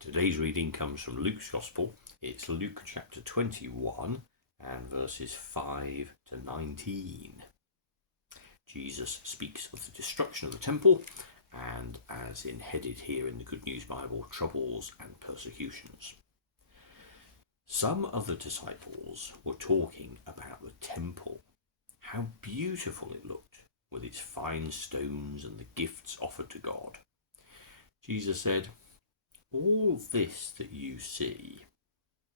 Today's reading comes from Luke's Gospel. It's Luke chapter 21 and verses 5 to 19. Jesus speaks of the destruction of the temple and, as headed here in the Good News Bible, troubles and persecutions. Some of the disciples were talking about the temple, how beautiful it looked with its fine stones and the gifts offered to God. Jesus said, "All this that you see,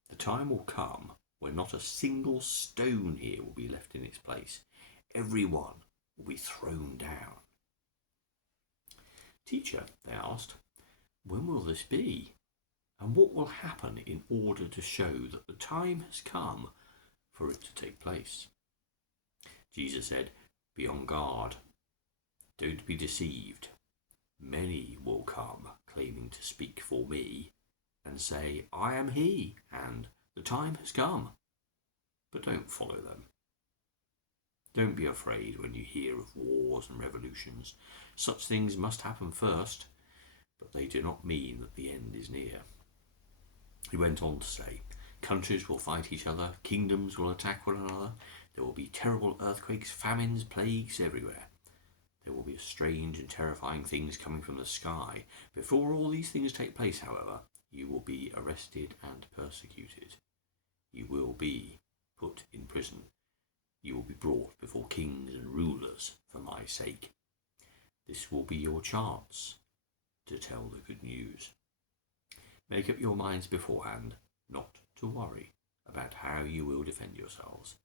the time will come when not a single stone here will be left in its place. Every one will be thrown down." "Teacher," they asked, "when will this be? And what will happen in order to show that the time has come for it to take place?" Jesus said, "Be on guard. Don't be deceived. Many will come claiming to speak for me and say, 'I am he,' and 'the time has come.' But don't follow them. Don't be afraid when you hear of wars and revolutions. Such things must happen first, but they do not mean that the end is near." He went on to say, "Countries will fight each other, kingdoms will attack one another, there will be terrible earthquakes, famines, plagues everywhere. There will be strange and terrifying things coming from the sky. Before all these things take place, however, you will be arrested and persecuted. You will be put in prison. You will be brought before kings and rulers for my sake. This will be your chance to tell the good news. Make up your minds beforehand not to worry about how you will defend yourselves,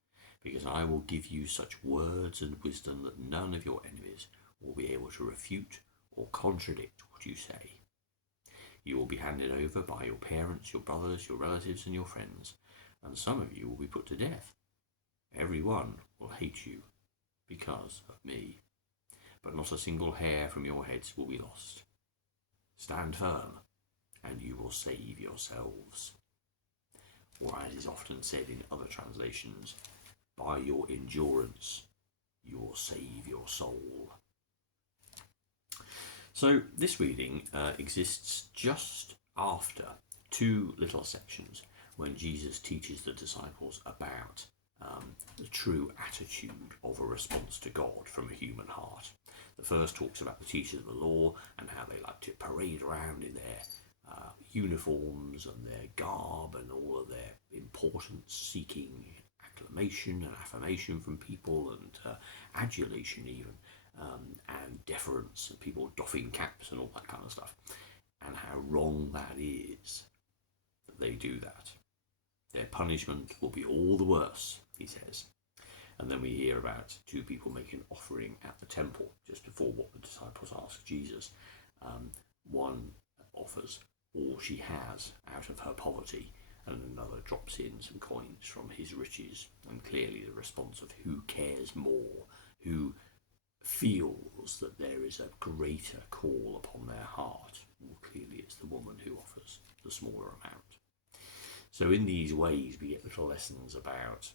because I will give you such words and wisdom that none of your enemies will be able to refute or contradict what you say. You will be handed over by your parents, your brothers, your relatives, and your friends, and some of you will be put to death. Every one will hate you because of me, but not a single hair from your heads will be lost. Stand firm, and you will save yourselves." Or, as is often said in other translations, "By your endurance, you will save your soul." So this reading exists just after two little sections when Jesus teaches the disciples about the true attitude of a response to God from a human heart. The first talks about the teachers of the law and how they like to parade around in their uniforms and their garb and all of their importance, seeking acclamation and affirmation from people and adulation even, and deference and people doffing caps and all that kind of stuff, and how wrong that is that they do that. Their punishment will be all the worse, he says. And then we hear about two people making an offering at the temple just before what the disciples ask Jesus. One offers all she has out of her poverty, and another drops in some coins from his riches. And clearly the response of who cares more, who feels that there is a greater call upon their heart. Well, clearly it's the woman who offers the smaller amount. So in these ways we get little lessons about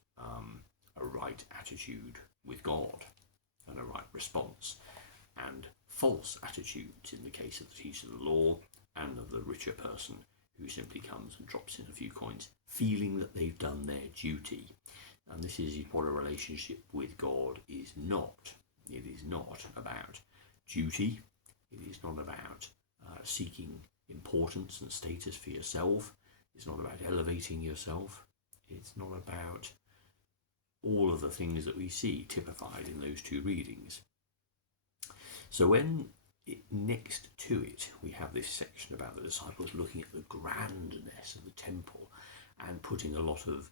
a right attitude with God and a right response, and false attitudes in the case of the teacher of the law and of the richer person who simply comes and drops in a few coins, feeling that they've done their duty. And this is what a relationship with God is not. It is not about duty. It is not about seeking importance and status for yourself. It's not about elevating yourself. It's not about all of the things that we see typified in those two readings. So when next to it we have this section about the disciples looking at the grandness of the temple and putting a lot of,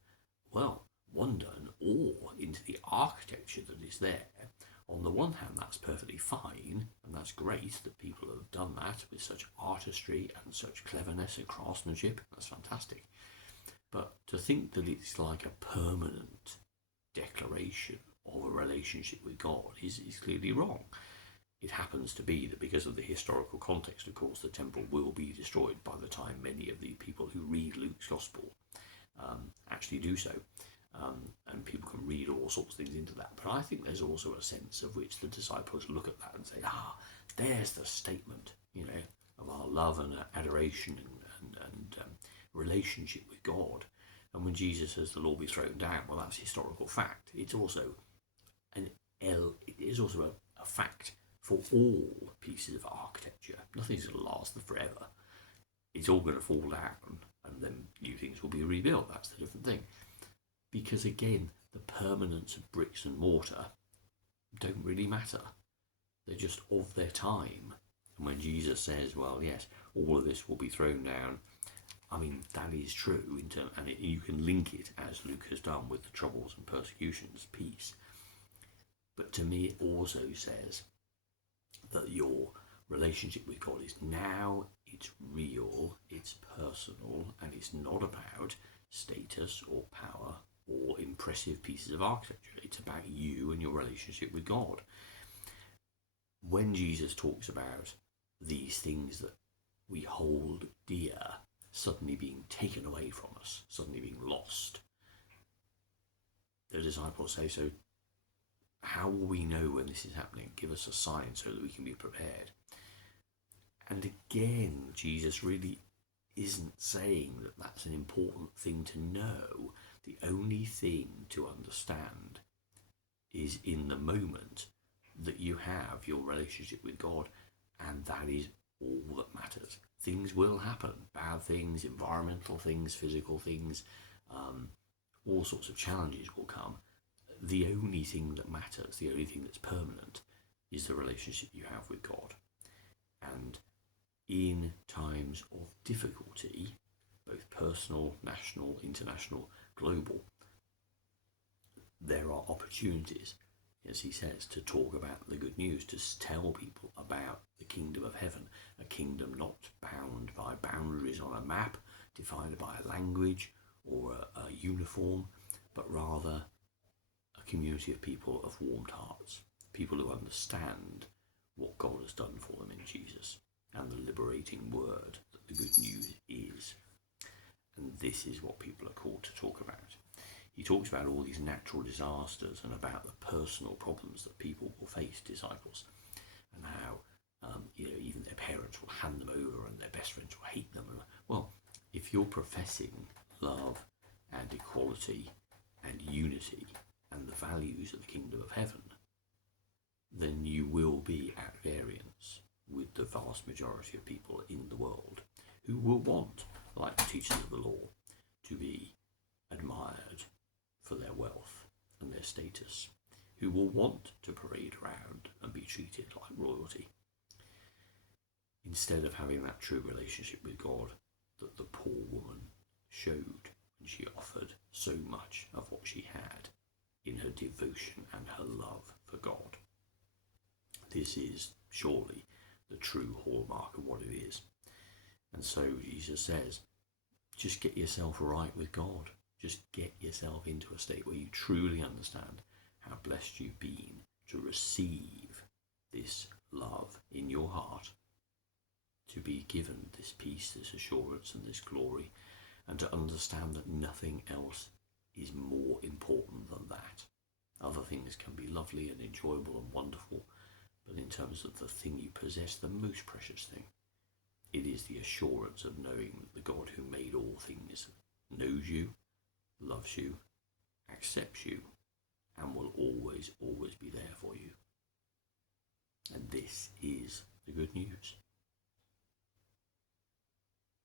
wonder and awe into the architecture that is there. On the one hand, that's perfectly fine, and that's great that people have done that with such artistry and such cleverness and craftsmanship. That's fantastic. But to think that it's like a permanent declaration of a relationship with God is clearly wrong. It happens to be that because of the historical context, of course, the temple will be destroyed by the time many of the people who read Luke's Gospel actually do so. And people can read all sorts of things into that. But I think there's also a sense of which the disciples look at that and say, there's the statement, of our love and adoration and relationship with God. And when Jesus says the law be thrown down, well, that's historical fact. It's also it is also a fact for all pieces of architecture. Nothing's going to last forever. It's all going to fall down, and then new things will be rebuilt. That's the different thing. Because again, the permanence of bricks and mortar don't really matter. They're just of their time. And when Jesus says, well, yes, all of this will be thrown down, I mean, that is true, and you can link it, as Luke has done, with the troubles and persecutions, peace. But to me, it also says that your relationship with God is now, it's real, it's personal, and it's not about status or power or impressive pieces of architecture. It's about you and your relationship with God. When Jesus talks about these things that we hold dear suddenly being taken away from us, suddenly being lost, the disciples say, so how will we know when this is happening? Give us a sign so that we can be prepared. And again, Jesus really isn't saying that that's an important thing to know. The only thing to understand is in the moment that you have your relationship with God, and that is all that matters. Things will happen, bad things, environmental things, physical things, all sorts of challenges will come. The only thing that matters, the only thing that's permanent, is the relationship you have with God. And in times of difficulty, both personal, national, international, global, there are opportunities, as he says, to talk about the good news, to tell people about the kingdom of heaven, a kingdom not bound by boundaries on a map, defined by a language or a uniform, but rather a community of people of warmed hearts, people who understand what God has done for them in Jesus and the liberating word that the good news is. And this is what people are called to talk about. He talks about all these natural disasters and about the personal problems that people will face, disciples, and how even their parents will hand them over and their best friends will hate them. Well, if you're professing love and equality and unity and the values of the kingdom of heaven, then you will be at variance with the vast majority of people in the world who will want, like the teachers of the law, to be admired for their wealth and their status, who will want to parade around and be treated like royalty, instead of having that true relationship with God that the poor woman showed when she offered so much of what she had in her devotion and her love for God. This is surely the true hallmark of what it is. And so Jesus says, just get yourself right with God. Just get yourself into a state where you truly understand how blessed you've been to receive this love in your heart, to be given this peace, this assurance and this glory, and to understand that nothing else is more important than that. Other things can be lovely and enjoyable and wonderful, but in terms of the thing you possess, the most precious thing, it is the assurance of knowing that the God who made all things knows you, loves you, accepts you, and will always, always be there for you. And this is the good news.